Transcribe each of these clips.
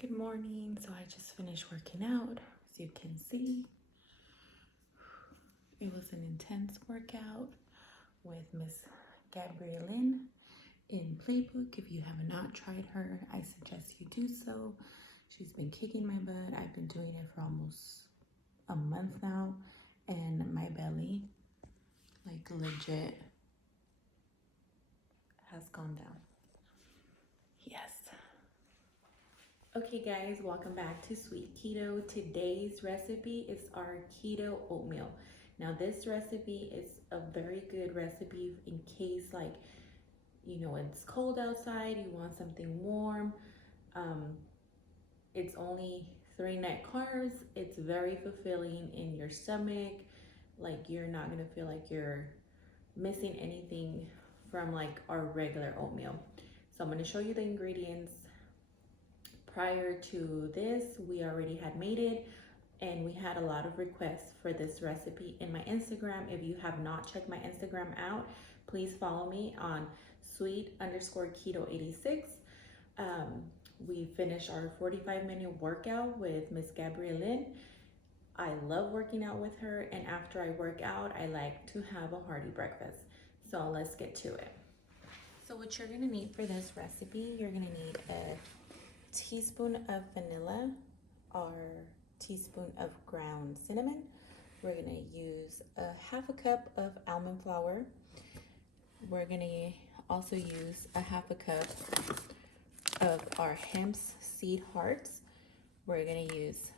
Good morning. So I just finished working out. As you can see, it was an intense workout with Miss Gabrielle in Playbook. If you have not tried her, I suggest you do so. She's been kicking my butt. I've been doing it for almost a month now, and my belly, like legit, has gone down. Yes. Okay guys, welcome back to Sweet Keto. Today's recipe is our keto oatmeal. Now this recipe is a very good recipe in case it's cold outside, you want something warm. It's only 3 net carbs. It's very fulfilling in your stomach. Like you're not gonna feel like you're missing anything from like our regular oatmeal. So I'm gonna show you the ingredients. Prior to this, we already had made it and we had a lot of requests for this recipe in my Instagram. If you have not checked my Instagram out, please follow me on sweet_keto86. We finished our 45-minute workout with Miss Gabrielle. I love working out with her, and after I work out, I like to have a hearty breakfast. So let's get to it. So what you're gonna need for this recipe, you're gonna need a teaspoon of vanilla or teaspoon of ground cinnamon. We're gonna use a half a cup of almond flour. We're gonna also use a half a cup of our hemp seed hearts. We're gonna use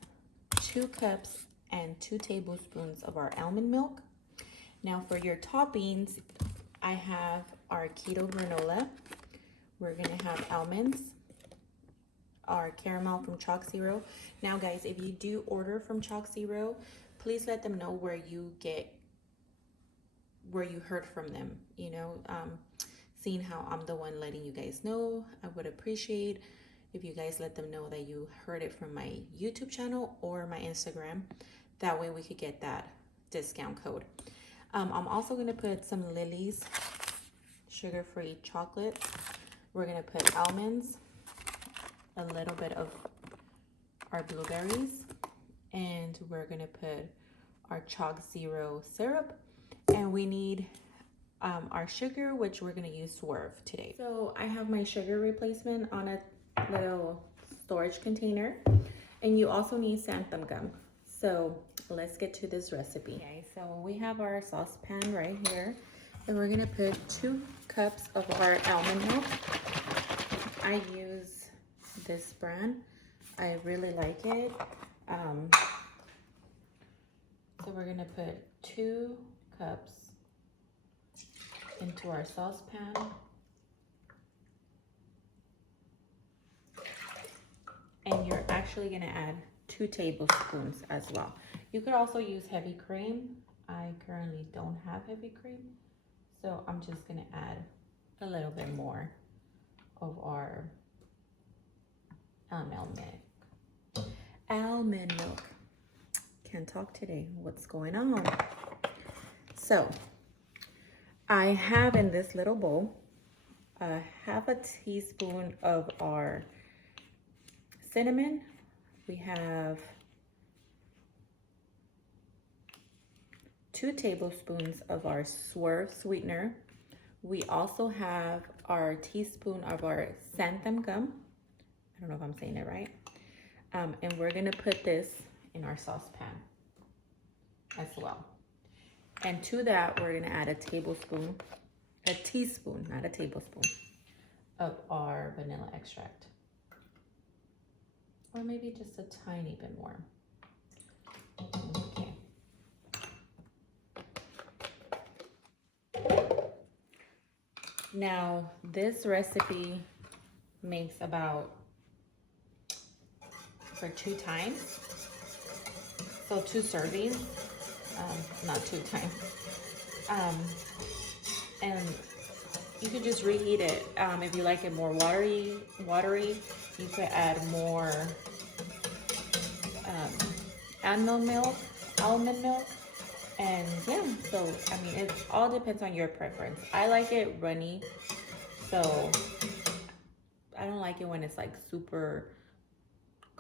2 cups and 2 tablespoons of our almond milk. Now for your toppings, I have our keto granola. We're gonna have almonds, our caramel from Chalk Zero. Now guys, if you do order from Chalk Zero, please let them know where you heard from them. Seeing how I'm the one letting you guys know, I would appreciate if you guys let them know that you heard it from my YouTube channel or my Instagram. That way we could get that discount code. I'm also gonna put some Lily's sugar-free chocolate. We're gonna put almonds, a little bit of our blueberries, and we're gonna put our Chalk Zero syrup, and we need our sugar, which we're gonna use Swerve today. So I have my sugar replacement on a little storage container, and you also need xanthan gum. So let's get to this recipe. Okay, so we have our saucepan right here, and we're gonna put 2 cups of our almond milk. I use this brand. I really like it. So we're gonna put 2 cups into our saucepan. And you're actually gonna add 2 tablespoons as well. You could also use heavy cream. I currently don't have heavy cream, so I'm just gonna add a little bit more of our almond milk. Can't talk today. What's going on? So I have in this little bowl a half a teaspoon of our cinnamon. We have 2 tablespoons of our Swerve sweetener. We also have our teaspoon of our xanthan gum. I don't know if I'm saying it right. And we're gonna put this in our saucepan as well. And to that, we're gonna add a teaspoon, not a tablespoon, of our vanilla extract. Or maybe just a tiny bit more. Okay. Now, this recipe makes about for 2 times. So 2 servings, not 2 times. And you could just reheat it. If you like it more watery, you could add more almond milk. And yeah, so I mean, it all depends on your preference. I like it runny, so I don't like it when it's like super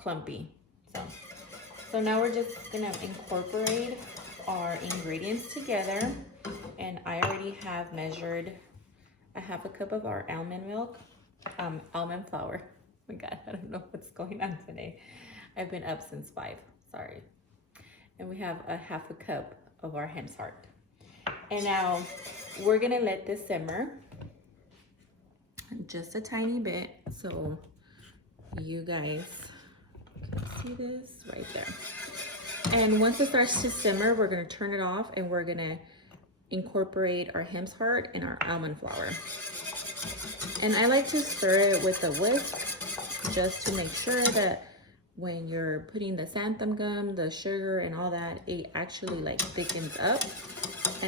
clumpy. So now we're just gonna incorporate our ingredients together. And I already have measured a half a cup of our almond milk, almond flour. Oh my God, I don't know what's going on today. I've been up since 5, sorry. And we have a half a cup of our hemp heart. And now we're gonna let this simmer just a tiny bit so you guys can see this right there. And once it starts to simmer, we're gonna turn it off and we're gonna incorporate our hemp heart and our almond flour. And I like to stir it with a whisk just to make sure that when you're putting the xanthan gum, the sugar and all that, it actually like thickens up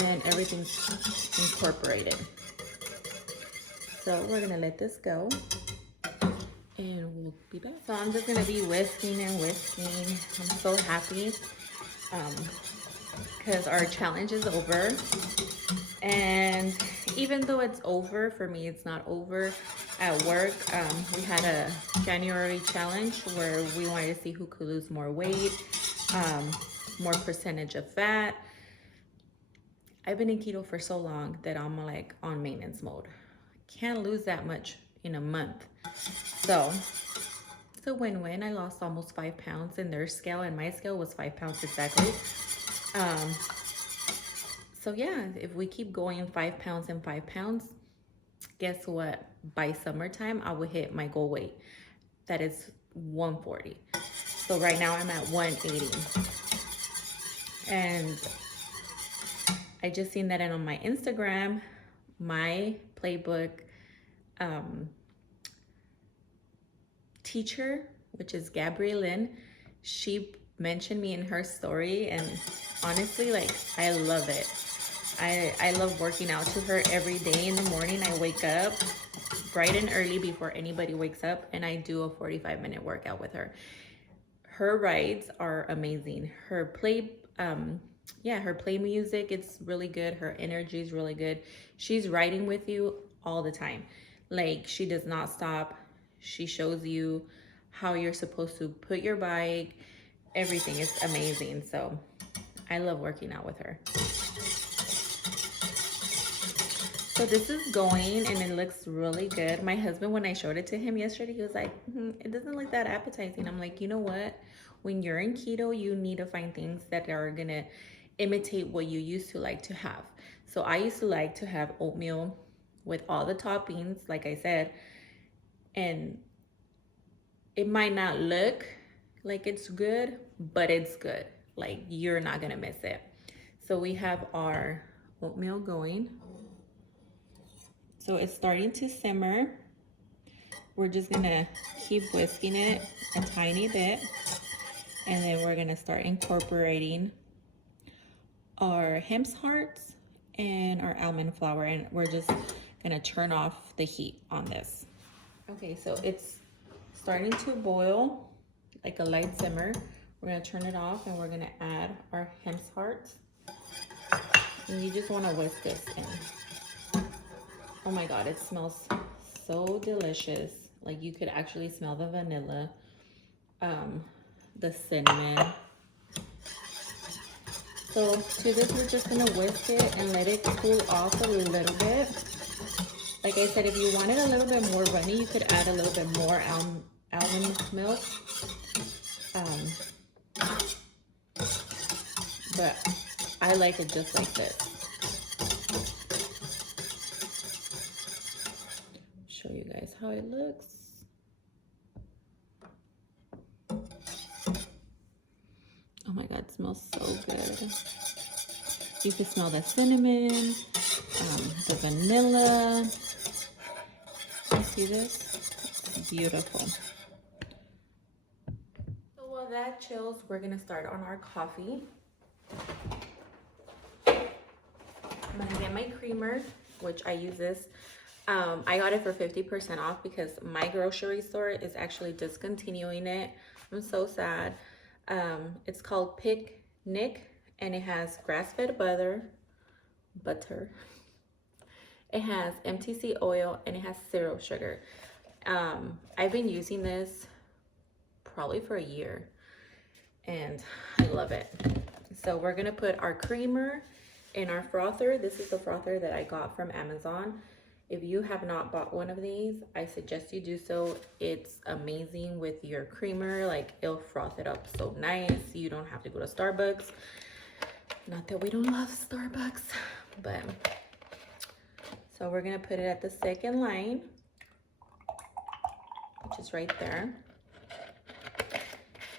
and everything's incorporated. So we're gonna let this go and we'll be back. So I'm just gonna be whisking and whisking. I'm so happy because our challenge is over. And even though it's over, for me it's not over. At work, we had a January challenge where we wanted to see who could lose more weight, more percentage of fat. I've been in keto for so long that I'm like on maintenance mode. Can't lose that much in a month. So it's a win-win. I lost almost 5 pounds in their scale and my scale was 5 pounds exactly. So yeah, if we keep going 5 pounds and 5 pounds, guess what? By summertime, I will hit my goal weight. That is 140. So right now I'm at 180. And I just seen that on my Instagram, my playbook teacher, which is Gabrielle, she mentioned me in her story, and honestly, like, I love it. I love working out to her every day in the morning. I wake up bright and early before anybody wakes up and I do a 45-minute workout with her. Her rides are amazing. Her play music, it's really good. Her energy is really good. She's riding with you all the time. Like, she does not stop. She shows you how you're supposed to put your bike. Everything is amazing. So I love working out with her. So this is going and it looks really good. My husband, when I showed it to him yesterday, he was like, it doesn't look that appetizing. I'm like, you know what? When you're in keto, you need to find things that are gonna imitate what you used to like to have. So I used to like to have oatmeal with all the toppings, like I said, and it might not look like it's good, but it's good. Like, you're not gonna miss it. So we have our oatmeal going. So it's starting to simmer. We're just gonna keep whisking it a tiny bit. And then we're gonna start incorporating our hemp hearts and our almond flour. And we're just gonna turn off the heat on this. Okay, so it's starting to boil, like a light simmer. We're gonna turn it off and we're gonna add our hemp hearts. And you just wanna whisk this in. Oh my God, it smells so delicious. Like, you could actually smell the vanilla, the cinnamon. So to this, we're just gonna whisk it and let it cool off a little bit. Like I said, if you wanted a little bit more runny, you could add a little bit more almond milk. But I like it just like this. Show you guys how it looks. Oh my God, it smells so good. You can smell the cinnamon, the vanilla. You see this? It's beautiful. So while that chills, we're gonna start on our coffee. I'm gonna get my creamer, which I use this. I got it for 50% off because my grocery store is actually discontinuing it. I'm so sad. It's called Picnic and it has grass-fed butter. It has MTC oil and it has zero sugar. I've been using this probably for a year, and I love it. So we're gonna put our creamer in our frother. This is the frother that I got from Amazon. If you have not bought one of these, I suggest you do so. It's amazing with your creamer. Like, it'll froth it up so nice. You don't have to go to Starbucks. Not that we don't love Starbucks, but so we're gonna put it at the second line, which is right there.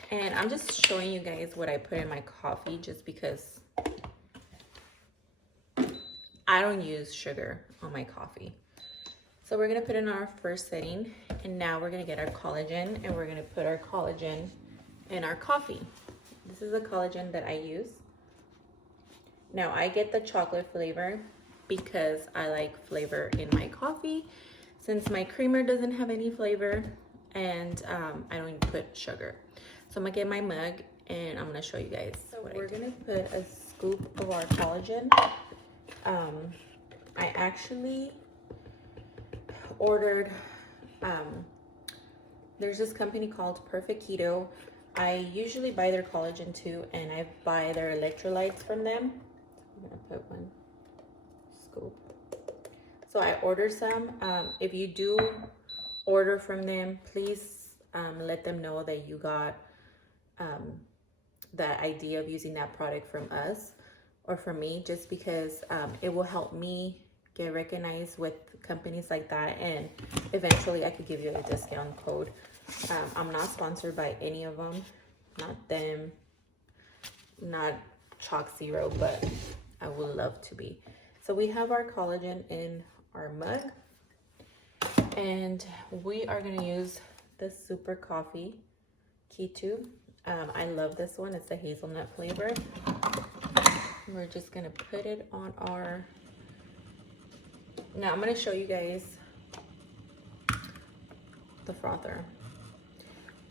And I'm just showing you guys what I put in my coffee just because I don't use sugar on my coffee. So we're gonna put in our first setting, and now we're gonna get our collagen, and we're gonna put our collagen in our coffee. This is the collagen that I use. Now I get the chocolate flavor because I like flavor in my coffee, since my creamer doesn't have any flavor, and I don't put sugar. So I'm gonna get my mug and I'm gonna show you guys. So we're gonna put a scoop of our collagen. I actually ordered, there's this company called Perfect Keto. I usually buy their collagen too, and I buy their electrolytes from them. I'm gonna put one scoop. So I ordered some. If you do order from them, please let them know that you got the idea of using that product from us or from me, just because it will help me get recognized with companies like that, and eventually I could give you a discount code. I'm not sponsored by any of them, not them, not Chalk Zero, but I would love to be. So we have our collagen in our mug, and we are going to use the Super Coffee Keto. I love this one. It's the hazelnut flavor. We're just going to put it on our... Now I'm going to show you guys the frother.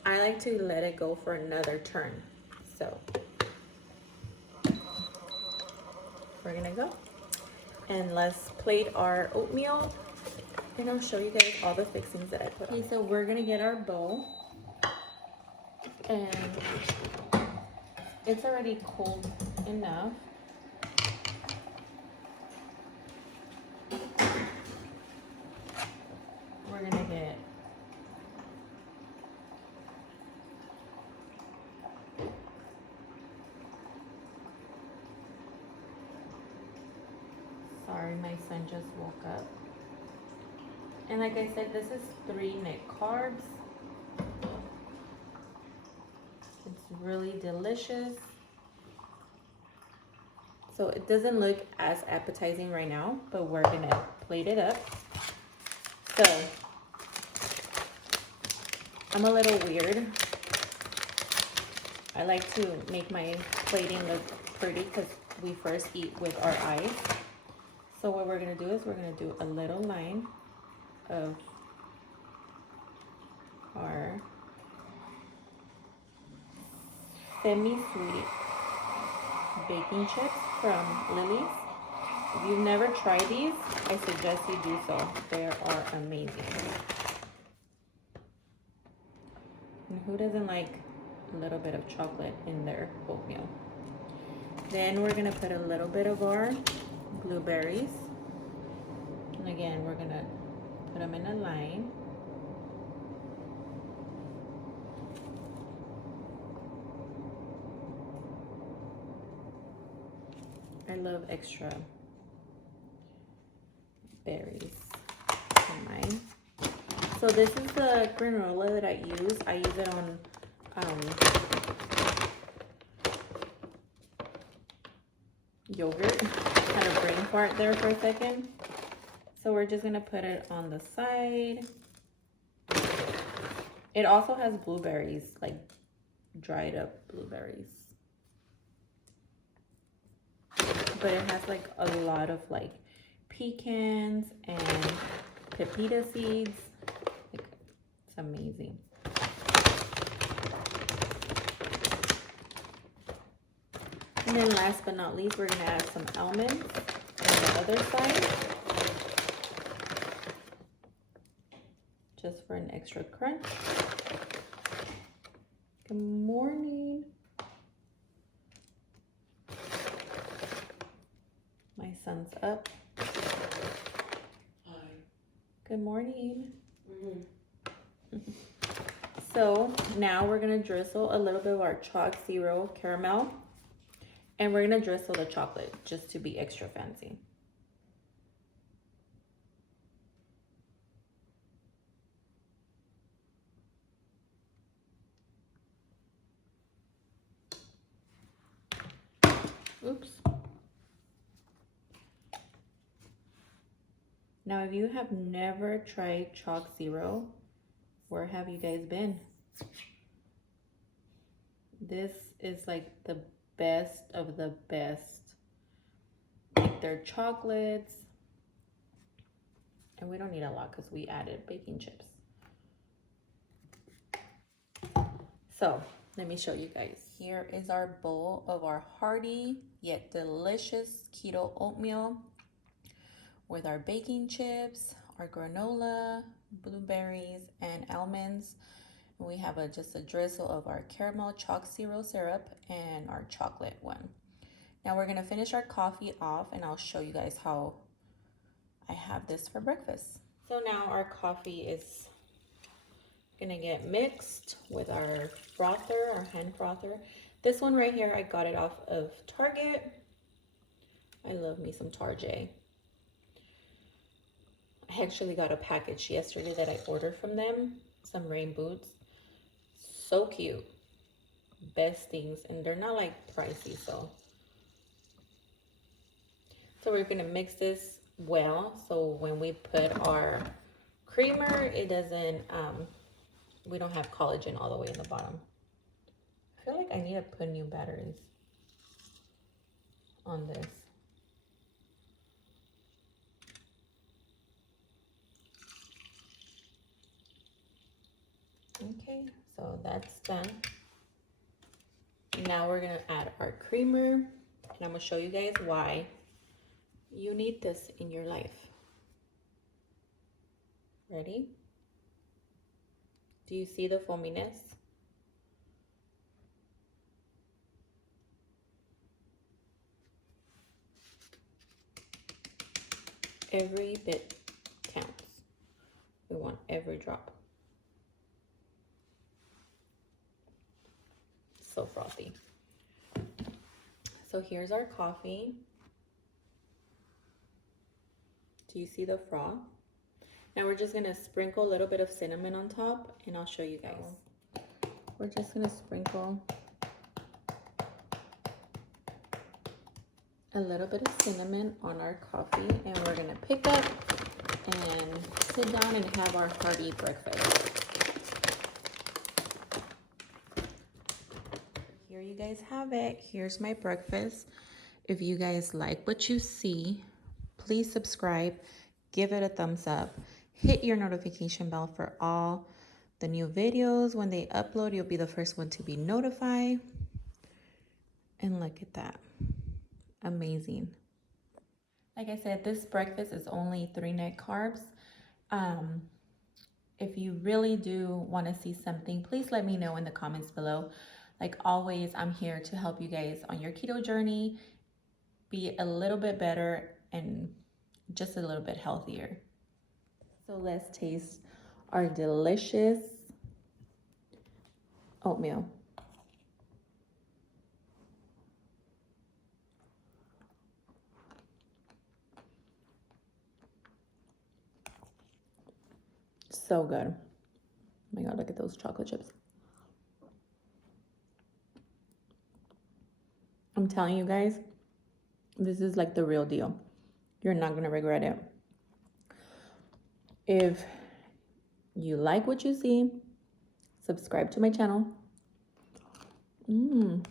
I like to let it go for another turn. So we're going to go. And let's plate our oatmeal, and I'll show you guys all the fixings that I put on. Okay, so we're gonna get our bowl, and it's already cold enough. We're gonna get sorry, my son just woke up. And like I said, this is 3 net carbs. It's really delicious. So it doesn't look as appetizing right now, but we're gonna plate it up. So I'm a little weird. I like to make my plating look pretty because we first eat with our eyes. So what we're gonna do is we're gonna do a little line of our semi-sweet baking chips from Lily's. If you've never tried these, I suggest you do so. They are amazing. And who doesn't like a little bit of chocolate in their oatmeal? Then we're gonna put a little bit of our blueberries. And again, we're gonna put them in a line. I love extra berries in mine. So this is the granola that I use. I use it on yogurt. Had a brain fart there for a second. So we're just gonna put it on the side. It also has blueberries, like dried up blueberries. But it has like a lot of like pecans and pepita seeds. Like, it's amazing. And then last but not least, we're gonna add some almonds on the other side, just for an extra crunch. Good morning. My son's up. Hi. Good morning. Mm-hmm. So now we're gonna drizzle a little bit of our chalk zero caramel, and we're gonna drizzle the chocolate just to be extra fancy. Oops. Now, if you have never tried chalk zero, where have you guys been? This is like the best of the best. Like their chocolates. And we don't need a lot because we added baking chips. So let me show you guys. Here is our bowl of our hearty yet delicious keto oatmeal with our baking chips, our granola, blueberries, and almonds. And we have just a drizzle of our caramel chalk zero syrup and our chocolate one. Now we're gonna finish our coffee off, and I'll show you guys how I have this for breakfast. So now our coffee is gonna get mixed with our frother, our hand frother. This one right here, I got it off of Target. I love me some Target. I actually got a package yesterday that I ordered from them, some rain boots. So cute. Best things, and they're not like pricey, so we're gonna mix this well, so when we put our creamer, it doesn't we don't have collagen all the way in the bottom. I feel like I need to put new batteries on this. Okay, so that's done. Now we're gonna add our creamer, and I'm gonna show you guys why you need this in your life. Ready? Do you see the foaminess? Every bit counts. We want every drop. So frothy. So here's our coffee. Do you see the froth? Now we're just gonna sprinkle a little bit of cinnamon on top, and I'll show you guys. We're just gonna sprinkle a little bit of cinnamon on our coffee, and we're gonna pick up and sit down and have our hearty breakfast. Here you guys have it. Here's my breakfast. If you guys like what you see, please subscribe, give it a thumbs up, hit your notification bell for all the new videos. When they upload, you'll be the first one to be notified. And look at that. Amazing. Like I said, this breakfast is only 3 net carbs. If you really do want to see something, please let me know in the comments below. Like always, I'm here to help you guys on your keto journey be a little bit better and just a little bit healthier. So let's taste our delicious oatmeal. So good. Oh my God, look at those chocolate chips. I'm telling you guys, this is like the real deal. You're not gonna regret it. If you like what you see, subscribe to my channel. And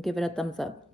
give it a thumbs up.